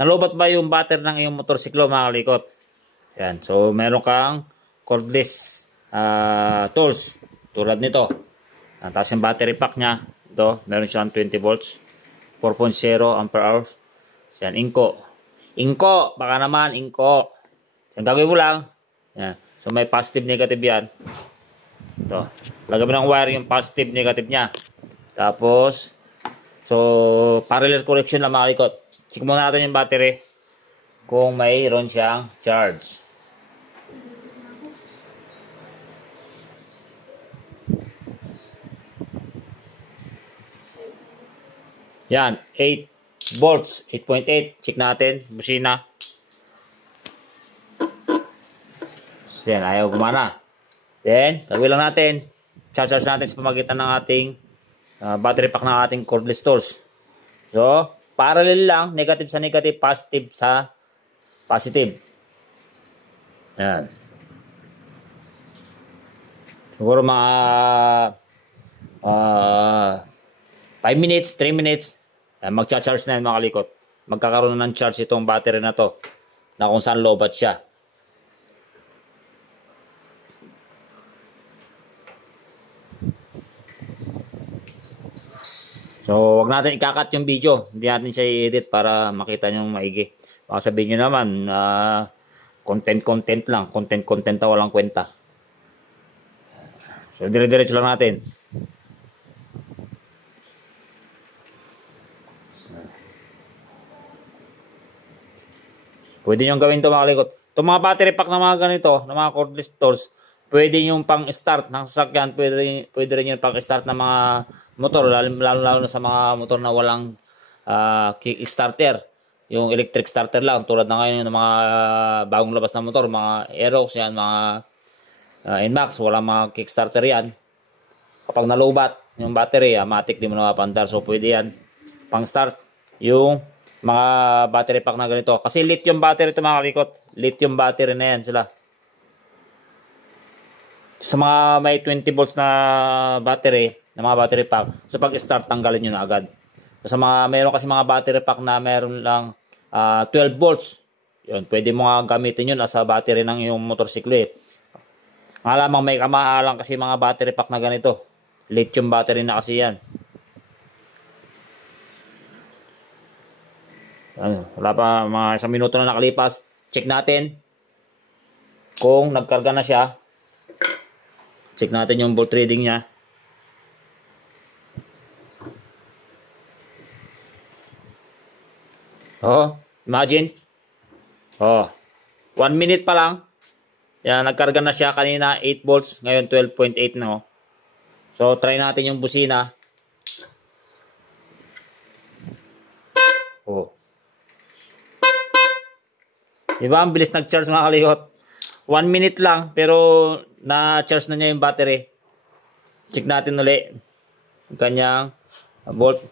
Nalobat ba yung battery ng iyong motorsiklo mga kalikot? Yan. So, meron kang cordless tools. Tulad nito. Tapos yung battery pack niya. Ito, meron siyang 20 volts. 4.0 ampere hours. Yan, inko. Inko! Baka naman, inko. Yan, gagawin mo lang. Yan. So, may positive, negative yan. Ito. Lagyan mo ng wire yung positive, negative niya. Tapos, so, parallel correction lang mga kalikot. Check muna natin yung battery kung mayroon siyang charge. Yan, 8 volts, 8.8. Check natin, busina. Yan, ayaw gumana. Then, gawin lang natin. Charge natin sa pamagitan ng ating battery pack ng ating cordless tools. So, parallel lang, negative sa negative, positive sa positive. Yan. Siguro mga 5 minutes, 3 minutes, magcha-charge na yan mga kalikot. Magkakaroon na ng charge itong battery na to na kung saan lobat siya. So, wag natin ikakat yung video. Hindi natin siya i-edit para makita nyo maigi. Baka sabihin nyo naman, content lang. Content na walang kwenta. So, dire-diretso lang natin. Pwede nyo gawin ito mga kalikot. Itong mga battery pack na mga ganito, na mga cordless tools, pwede nyo pang-start ng sasakyan, pwede rin nyo pang-start ng mga motor, lalo na sa mga motor na walang kickstarter. Yung electric starter lang, tulad na ngayon ng mga bagong labas na motor, mga Aerox, yan, mga NMAX, walang mga kickstarter yan. Kapag nalobat yung battery, matik di mo na mapandar. So, pwede yan pang-start yung mga battery pack na ganito. Kasi lithium battery ito mga kalikot. Lithium battery na yan sila. Sa mga may 20 volts na battery, na mga battery pack, so pag-start tanggalin nyo na agad. So, sa mga, mayroon kasi mga battery pack na mayroon lang 12 volts. Yun, pwede mo nga gamitin yun as a battery ng yung motorsiklo eh. Nga lamang may kamaalang kasi mga battery pack na ganito. Lithium battery na kasi yan. Wala pa mga isang minuto na nakalipas. Check natin kung nagkarga na siya. Check natin yung volt reading niya. Oh, imagine. Oh, 1 minute pa lang. Yan, nagkarga na siya kanina 8 volts, ngayon 12.8 na oh. So, try natin yung busina. Oh. Diba, ang bilis nag-charge mga kalikot. 1 minute lang, pero na-charge na niya yung battery. Check natin ulit yung kanyang volt.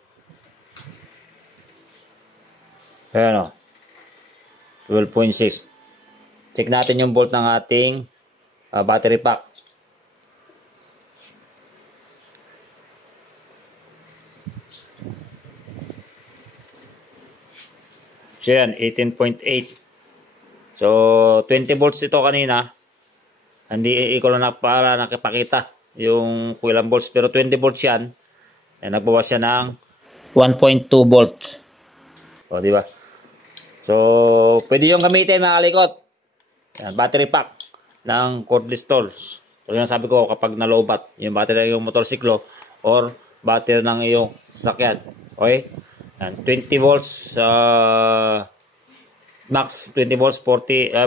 Ayan o. 12.6. Check natin yung volt ng ating battery pack. So yan, 18.8. So, 20 volts ito kanina. Hindi ko lang para nakipakita yung ilang volts. Pero 20 volts yan. Nagbawas siya ng 1.2 volts. O, diba? So, pwede yung gamitin mga kalikot. Battery pack ng cordless tools. So, yung sabi ko kapag nalobat yung battery ng iyong motorsiklo or battery ng iyong sasakyan. Okay? 20 volts max 20 volts 4.0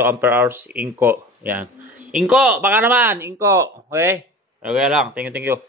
ampere hours Inco. Yan. Inco, baka naman, Inco. Okay? Okay lang. Thank you.